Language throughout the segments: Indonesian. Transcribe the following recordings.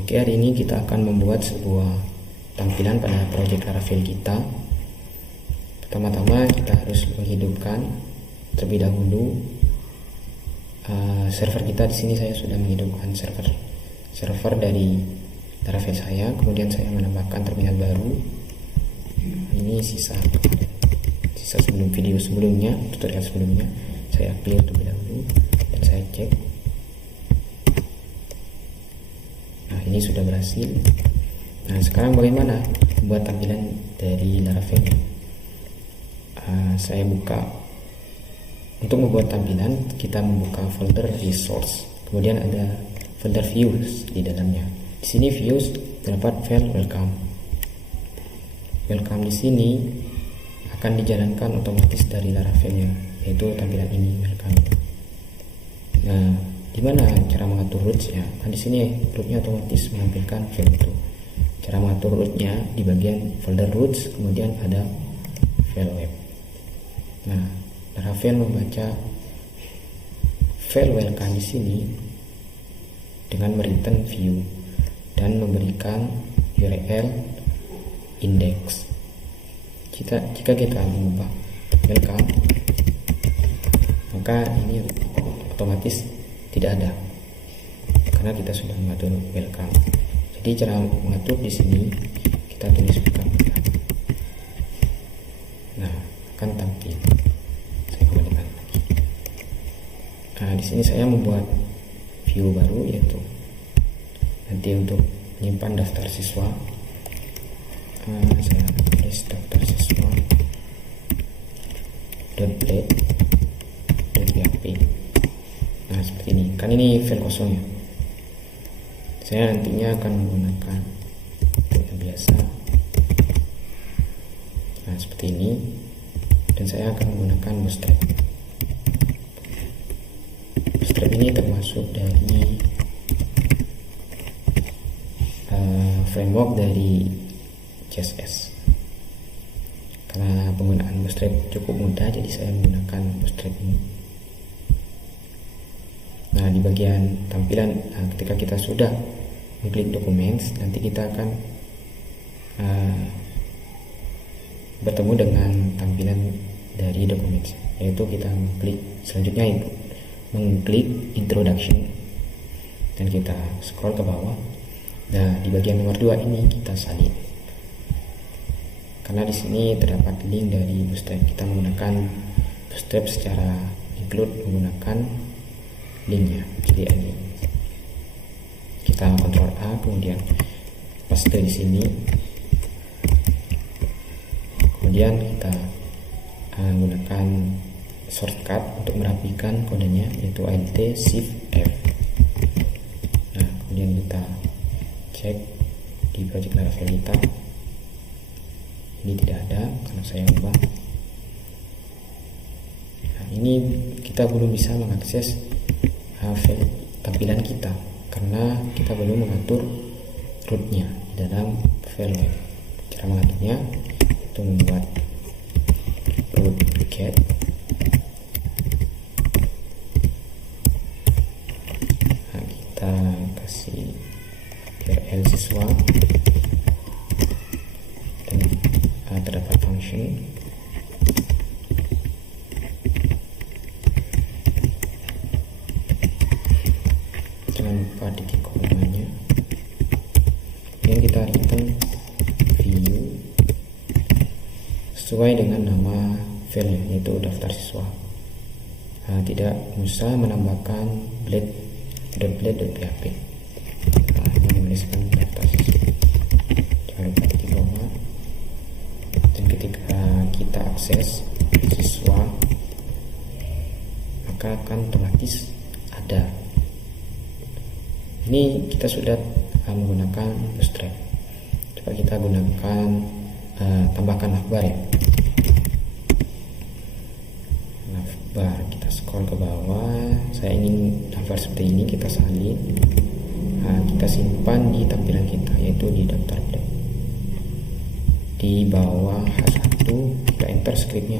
Oke, hari ini kita akan membuat sebuah tampilan pada project Laravel kita. Pertama-tama kita harus menghidupkan terlebih dahulu server kita. Di sini saya sudah menghidupkan server dari Laravel saya, kemudian saya menambahkan terminal baru. Ini sisa sebelum video sebelumnya, tutorial sebelumnya saya clear terlebih dahulu dan saya cek. Nah, ini sudah berhasil. Nah, sekarang bagaimana membuat tampilan dari Laravel? Saya buka. Untuk membuat tampilan, kita membuka folder resource. Kemudian ada folder views di dalamnya. Di sini views terdapat file welcome. Welcome di sini akan dijalankan otomatis dari Laravelnya, yaitu tampilan ini welcome. Nah, gimana cara mengatur roots-nya? Nah, di sini root-nya otomatis menampilkan file itu. Cara mengatur root-nya di bagian folder roots, kemudian ada file web. Nah, Laravel membaca file welcome di sini dengan mereturn view dan memberikan URL index. Jika kita mengubah welcome, maka ini otomatis tidak ada karena kita sudah mengatur welcome. Jadi cara mengatur di sini kita tulis buka. Nah, akan tampil. Saya kembalikan lagi. Nah, di sini saya membuat view baru, yaitu nanti untuk menyimpan daftar siswa. Saya tulis daftar siswa .blade.php. Nah, seperti ini. Kan ini file kosong ya. Saya nantinya akan menggunakan yang biasa. Nah, seperti ini. Dan saya akan menggunakan Bootstrap. Bootstrap ini termasuk dari framework dari CSS. Karena penggunaan Bootstrap cukup mudah, jadi saya menggunakan Bootstrap ini. Nah, di bagian tampilan, ketika kita sudah mengklik Documents, nanti kita akan bertemu dengan tampilan dari Documents, yaitu kita mengklik selanjutnya mengklik Introduction dan kita scroll ke bawah. Nah, di bagian nomor 2 ini kita salin. Karena di sini terdapat link dari Bootstrap, kita menggunakan Bootstrap secara include menggunakan linknya. Jadi ini kita Ctrl A, kemudian paste di sini, kemudian kita menggunakan shortcut untuk merapikan kodenya, yaitu Alt Shift F. Nah, kemudian kita cek di project Laravel kita. Ini tidak ada karena saya ubah. Nah, ini kita belum bisa mengakses file tampilan kita karena kita belum mengatur rootnya di dalam file web. Cara mengaturnya itu membuat root get. Nah, kita kasih URL siswa dan terdapat function. Jangan lupa titik komanya. Kemudian kita return view sesuai dengan nama file, yaitu daftar siswa. Nah, tidak usah menambahkan blade.php. Hanya menuliskan daftar siswa. Jangan lupa titik koma. Dan ketika kita akses siswa, maka akan otomatis ada. Ini kita sudah menggunakan Bootstrap. Coba kita gunakan tambahkan navbar ya. Navbar, kita scroll ke bawah. Saya ingin navbar seperti ini, kita salin. Nah, kita simpan di tampilan kita, yaitu di daftar blade. Di bawah H1 kita enter scriptnya.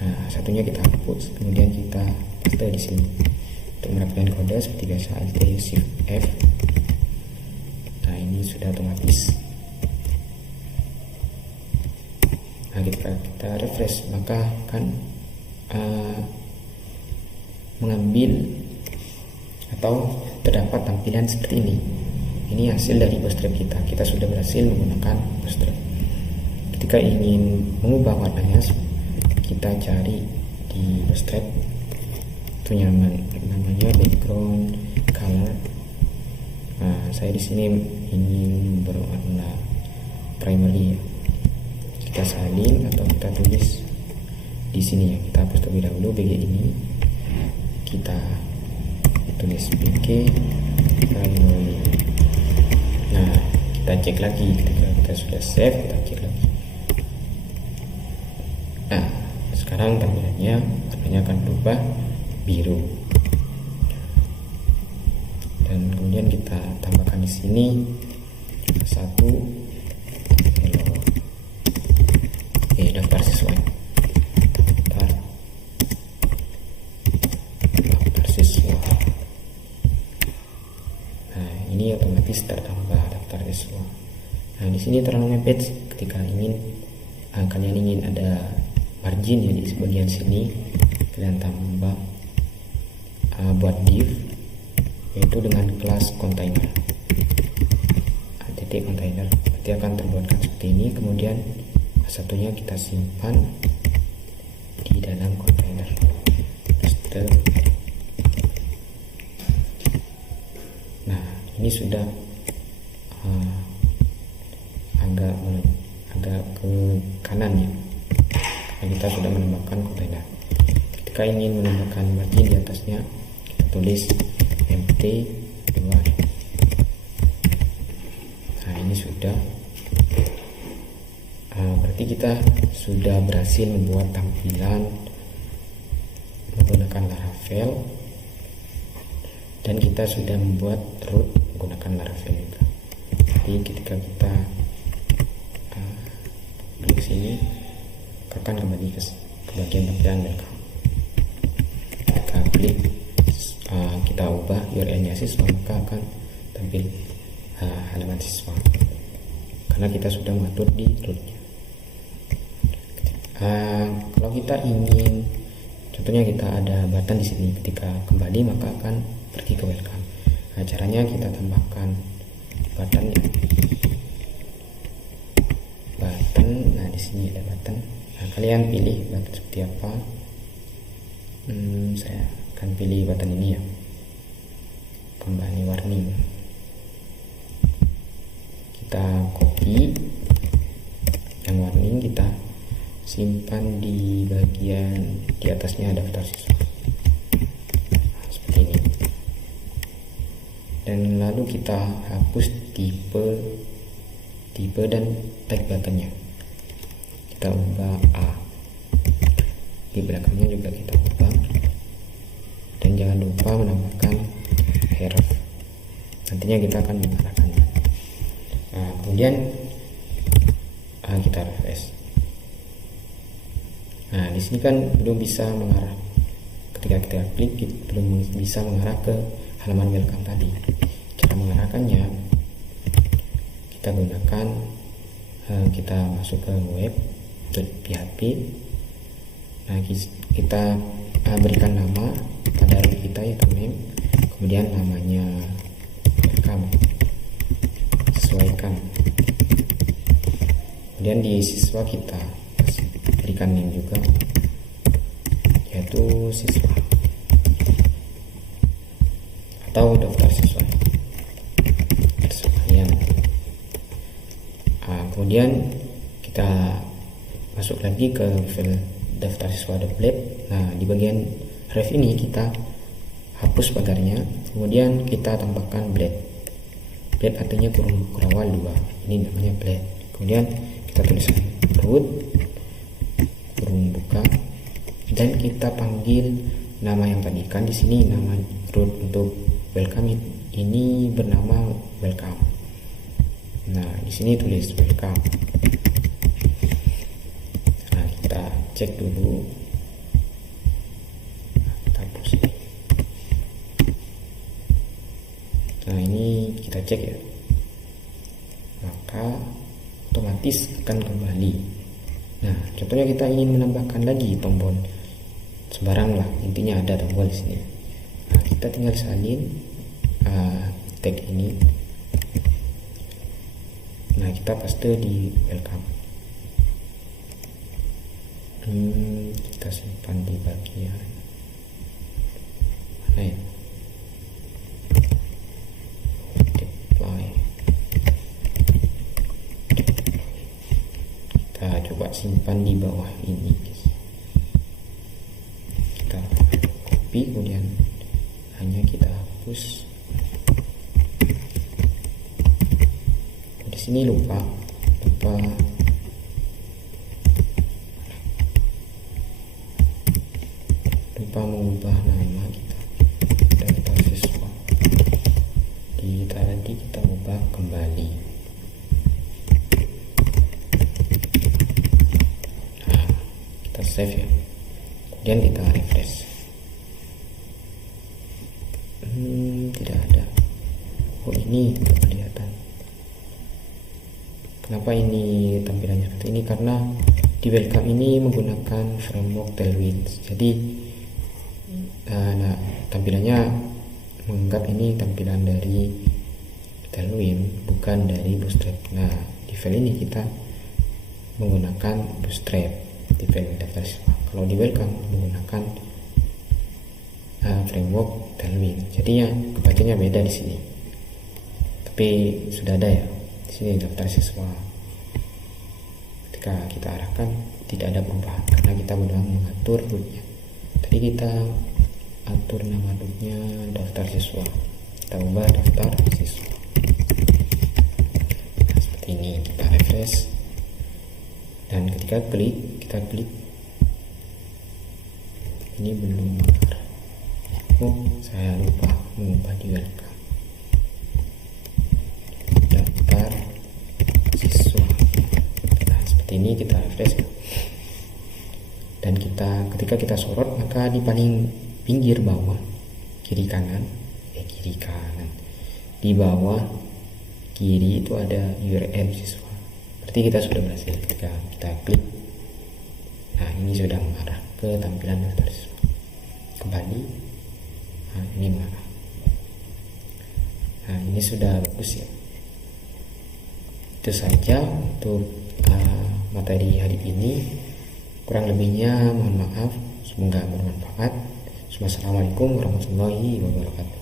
Nah, satunya kita hapus, kemudian kita paste di sini. Untuk merapikan kode seperti biasa, Alt Shift F. sudah otomatis. Nah, ketika kita refresh maka akan mengambil atau terdapat tampilan seperti ini. Ini hasil dari bootstrap kita. Kita sudah berhasil menggunakan bootstrap. Ketika ingin mengubah warnanya, kita cari di bootstrap itu namanya background color. Nah, saya di sini ingin berwarna primary ya. Kita salin atau kita tulis di sini ya. Kita hapus terlebih dahulu BG ini. Kita tulis BG primary. Nah, kita cek lagi. Ketika kita sudah save, kita cek lagi. Nah, sekarang tampilannya warnanya akan berubah biru. Dan kemudian kita tambahkan di sini satu daftar siswa. Daftar siswa. Nah, ini otomatis tertambah daftar siswa. Nah, di sini terlalu page. Ketika kalian ingin ada margin ya di bagian sini, kalian tambah buat div, yaitu dengan kelas container. Titik container nanti akan terbuatkan seperti ini. Kemudian satunya kita simpan di dalam container. Nah, ini sudah agak ke kanan ya. Nah, kita sudah menambahkan container. Ketika ingin menambahkan margin di atasnya, kita tulis empty luar. Nah, ini sudah berarti kita sudah berhasil membuat tampilan menggunakan Laravel, dan kita sudah membuat root menggunakan Laravel juga. Jadi ketika kita klik sini, akan kembali ke bagian tampilan welcome. Kita klik, kita ubah URL-nya siswa, maka akan tampil halaman siswa karena kita sudah mengatur di root-nya. Kalau kita ingin, contohnya kita ada button di sini, ketika kembali maka akan pergi ke welcome. Nah, caranya kita tambahkan button ya. Button, nah di sini ada button. Nah, kalian pilih button seperti apa. Saya akan pilih button ini ya, kembali warning. Kita copy yang warning, kita simpan di bagian di atasnya daftar siswa. Nah, seperti ini. Dan lalu kita hapus tipe dan tag buttonnya. Kita ubah A. Di belakangnya juga kita ubah. Dan jangan lupa menambahkan href. Nantinya kita akan mengarahkannya. Nah, kemudian kita refresh. Nah, di sini kan belum bisa mengarah. Ketika kita klik, belum bisa mengarah ke halaman welcome tadi. Cara mengarahkannya, kita gunakan, kita masuk ke web.php. Nah, kita berikan nama pada root kita yaitu name, kemudian namanya welcome, sesuaikan. Kemudian di siswa kita berikan name juga, yaitu siswa atau daftar siswa. Kemudian kita masuk lagi ke file daftar siswa .blade. Nah, di bagian ref ini kita hapus pagarnya, kemudian kita tambahkan blade. Blade artinya kurung kurawal 2. Ini namanya blade. Kemudian kita tuliskan root kurung buka, dan kita panggil nama yang tadi. Kan di sini nama root untuk welcome ini bernama welcome. Nah, di sini tulis welcome. Nah, kita cek dulu. Kita hapus. Nah, ini kita cek ya. maka otomatis akan kembali. Nah, contohnya kita ingin menambahkan lagi tombol, sembarang lah, intinya ada tombol di sini. Nah, kita tinggal salin tag ini. Nah, kita paste di welcome. Kita simpan di bagian mana ya? Deploy. Kita coba simpan di bawah ini, guys. Kita copy, kemudian hanya kita hapus. Di sini lupa mengubah nama kita, daftar siswa. Tadi kita ubah kembali. Nah, kita save ya, kemudian kita refresh. Tidak ada. Oh, ini kelihatan. Kenapa ini tampilannya seperti ini? Karena di welcome ini menggunakan framework Tailwind. Jadi tampilannya menganggap ini tampilan dari Tailwind, bukan dari Bootstrap. Nah, di file ini kita menggunakan Bootstrap di file daftar siswa. Kalau di welcome menggunakan framework Tailwind. Jadinya kebacanya beda di sini. Tapi sudah ada ya di sini daftar siswa. Ketika kita arahkan tidak ada perubahan karena kita belum mengatur rootnya. Tadi kita atur nama rootnya daftar siswa, kita ubah daftar siswa. Nah, seperti ini. Kita refresh, dan ketika kita klik ini belum mengarah. Oh, saya lupa mengubah di welcome daftar siswa. Nah, seperti ini. Kita refresh, dan ketika kita sorot, maka di paling pinggir bawah kiri kanan di bawah kiri itu ada URL siswa. Berarti kita sudah berhasil. Ketika kita klik, nah ini sudah mengarah ke tampilan daftar siswa. Kembali, nah ini mengarah. Nah, ini sudah bagus ya. Itu saja untuk materi hari ini. Kurang lebihnya mohon maaf. Semoga bermanfaat. Wassalamualaikum warahmatullahi wabarakatuh.